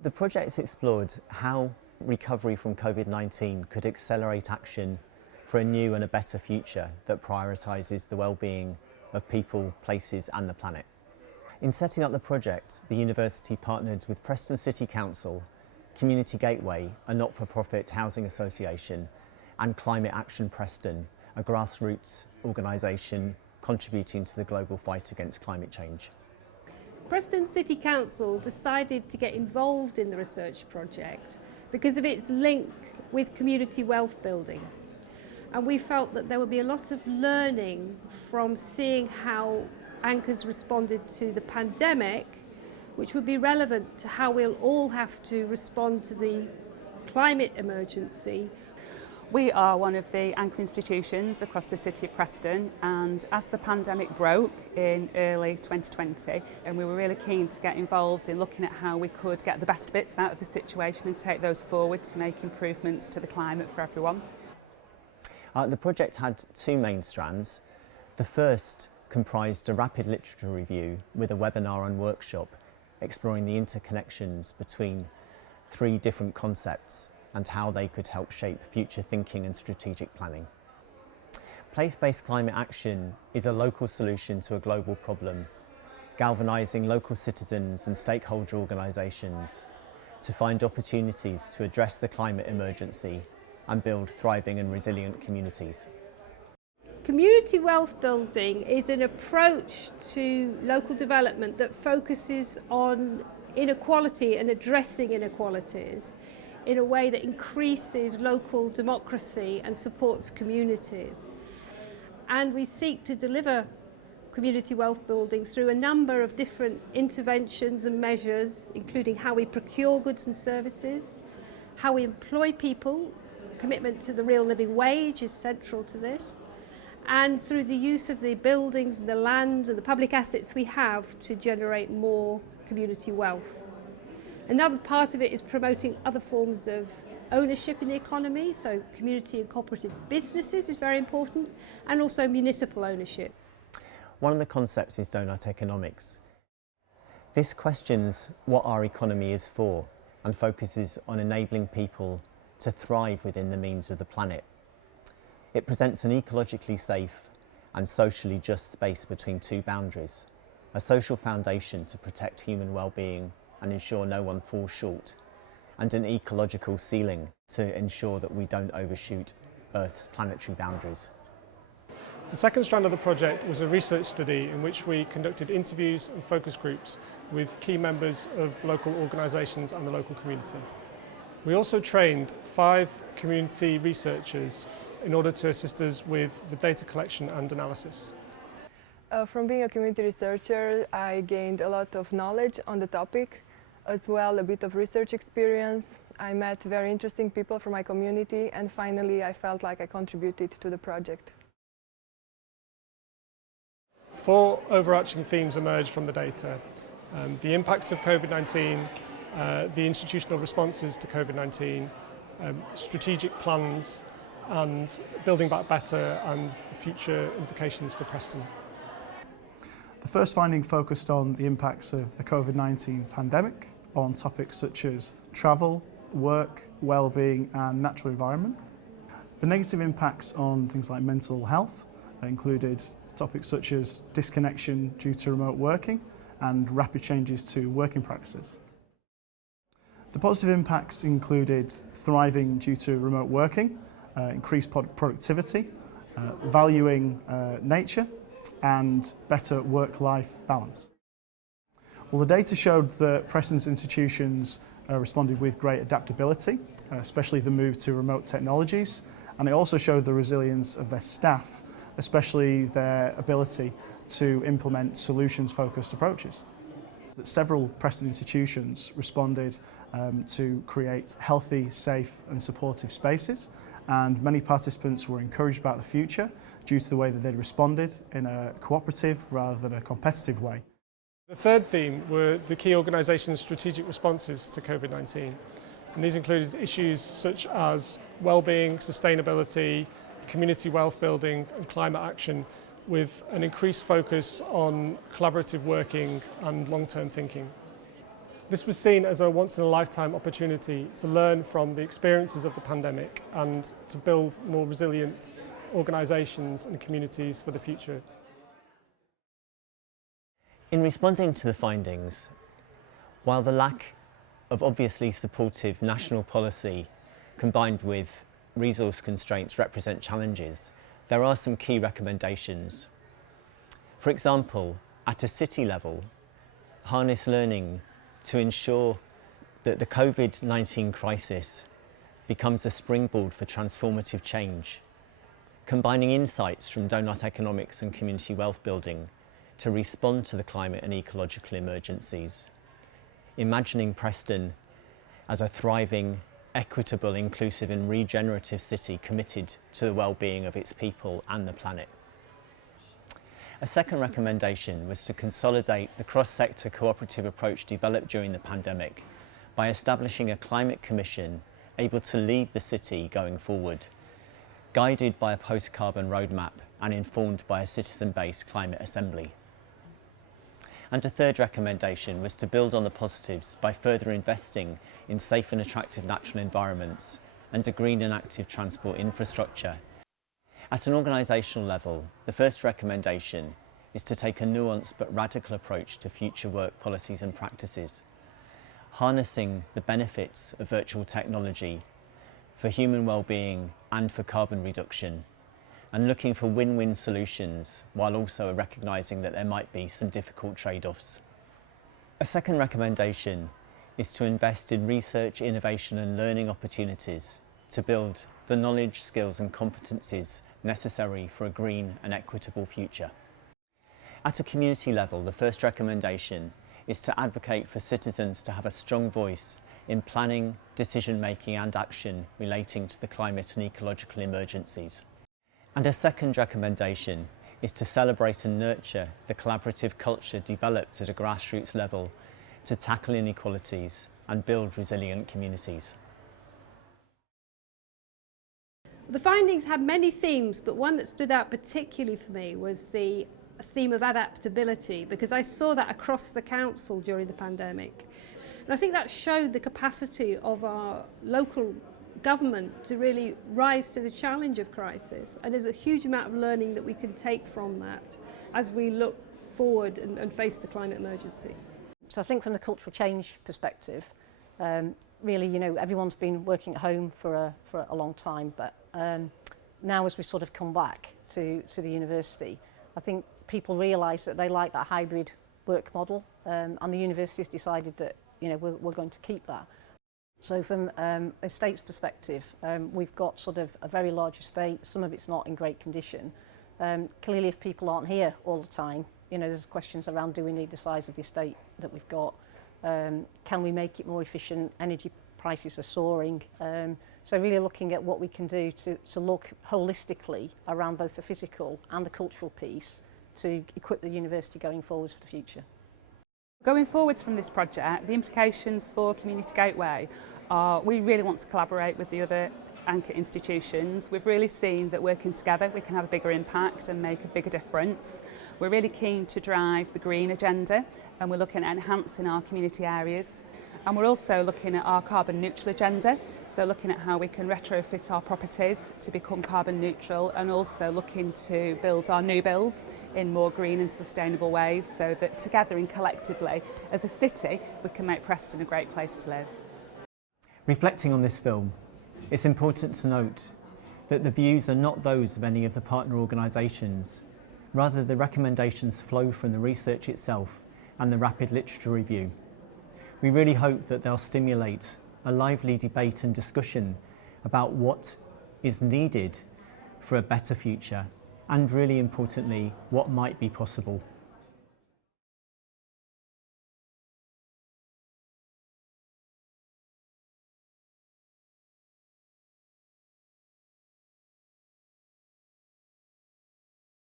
The project explored how recovery from COVID-19 could accelerate action for a new and a better future that prioritises the well-being of people, places and the planet. In setting up the project, the university partnered with Preston City Council, Community Gateway, a not-for-profit housing association, and Climate Action Preston, a grassroots organisation contributing to the global fight against climate change. Preston City Council decided to get involved in the research project because of its link with community wealth building. And we felt that there would be a lot of learning from seeing how anchors responded to the pandemic, which would be relevant to how we'll all have to respond to the climate emergency. We are one of the anchor institutions across the city of Preston, and as the pandemic broke in early 2020, and we were really keen to get involved in looking at how we could get the best bits out of the situation and take those forward to make improvements to the climate for everyone. The project had two main strands. The first comprised a rapid literature review with a webinar and workshop exploring the interconnections between three different concepts and how they could help shape future thinking and strategic planning. Place-based climate action is a local solution to a global problem, galvanising local citizens and stakeholder organisations to find opportunities to address the climate emergency and build thriving and resilient communities. Community wealth building is an approach to local development that focuses on inequality and addressing inequalities in a way that increases local democracy and supports communities. And we seek to deliver community wealth building through a number of different interventions and measures, including how we procure goods and services, how we employ people. Commitment to the real living wage is central to this, and through the use of the buildings, the land and the public assets we have to generate more community wealth. Another part of it is promoting other forms of ownership in the economy, so community and cooperative businesses is very important, and also municipal ownership. One of the concepts is Doughnut Economics. This questions what our economy is for and focuses on enabling people to thrive within the means of the planet. It presents an ecologically safe and socially just space between two boundaries, a social foundation to protect human well-being and ensure no one falls short, and an ecological ceiling to ensure that we don't overshoot Earth's planetary boundaries. The second strand of the project was a research study in which we conducted interviews and focus groups with key members of local organisations and the local community. We also trained 5 community researchers in order to assist us with the data collection and analysis. From being a community researcher, I gained a lot of knowledge on the topic, as well a bit of research experience. I met very interesting people from my community, and finally I felt like I contributed to the project. 4 overarching themes emerged from the data. The impacts of COVID-19, the institutional responses to COVID-19, strategic plans, and building back better and the future implications for Preston. The first finding focused on the impacts of the COVID-19 pandemic on topics such as travel, work, well-being and natural environment. The negative impacts on things like mental health included topics such as disconnection due to remote working and rapid changes to working practices. The positive impacts included thriving due to remote working, increased productivity, valuing nature and better work-life balance. Well, the data showed that Preston's institutions responded with great adaptability, especially the move to remote technologies, and they also showed the resilience of their staff, especially their ability to implement solutions-focused approaches. That several Preston institutions responded to create healthy, safe and supportive spaces, and many participants were encouraged about the future due to the way that they'd responded in a cooperative rather than a competitive way. The third theme were the key organisations' strategic responses to COVID-19, and these included issues such as wellbeing, sustainability, community wealth building and climate action, with an increased focus on collaborative working and long-term thinking. This was seen as a once-in-a-lifetime opportunity to learn from the experiences of the pandemic and to build more resilient organisations and communities for the future. In responding to the findings, while the lack of obviously supportive national policy combined with resource constraints represent challenges, there are some key recommendations. For example, at a city level, harness learning to ensure that the COVID-19 crisis becomes a springboard for transformative change, combining insights from Doughnut Economics and community wealth building to respond to the climate and ecological emergencies, imagining Preston as a thriving, equitable, inclusive and regenerative city committed to the well-being of its people and the planet. A second recommendation was to consolidate the cross-sector cooperative approach developed during the pandemic by establishing a climate commission able to lead the city going forward, guided by a post-carbon roadmap and informed by a citizen-based climate assembly. And a third recommendation was to build on the positives by further investing in safe and attractive natural environments and a green and active transport infrastructure. At an organisational level, the first recommendation is to take a nuanced but radical approach to future work policies and practices, harnessing the benefits of virtual technology for human well-being and for carbon reduction, and looking for win-win solutions while also recognising that there might be some difficult trade-offs. A second recommendation is to invest in research, innovation and learning opportunities to build the knowledge, skills and competencies necessary for a green and equitable future. At a community level, the first recommendation is to advocate for citizens to have a strong voice in planning, decision-making and action relating to the climate and ecological emergencies. And a second recommendation is to celebrate and nurture the collaborative culture developed at a grassroots level to tackle inequalities and build resilient communities. The findings had many themes, but one that stood out particularly for me was the theme of adaptability, because I saw that across the council during the pandemic. And I think that showed the capacity of our local government to really rise to the challenge of crisis. And there's a huge amount of learning that we can take from that as we look forward and face the climate emergency. So I think from the cultural change perspective, really, you know, everyone's been working at home for a long time, but now as we sort of come back to the university, I think people realise that they like that hybrid work model, and the university has decided that, you know, we're going to keep that. So from estate's perspective, we've got sort of a very large estate. Some of it's not in great condition. Clearly, if people aren't here all the time, you know, there's questions around, do we need the size of the estate that we've got? Can we make it more efficient? Energy prices are soaring. So really looking at what we can do to look holistically around both the physical and the cultural piece to equip the university going forwards for the future. Going forwards from this project, the implications for Community Gateway are we really want to collaborate with the other anchor institutions. We've really seen that working together we can have a bigger impact and make a bigger difference. We're really keen to drive the green agenda, and we're looking at enhancing our community areas. And we're also looking at our carbon neutral agenda, so looking at how we can retrofit our properties to become carbon neutral, and also looking to build our new builds in more green and sustainable ways, so that together and collectively as a city we can make Preston a great place to live. Reflecting on this film, it's important to note that the views are not those of any of the partner organisations. Rather, the recommendations flow from the research itself and the rapid literature review. We really hope that they'll stimulate a lively debate and discussion about what is needed for a better future, and really importantly, what might be possible.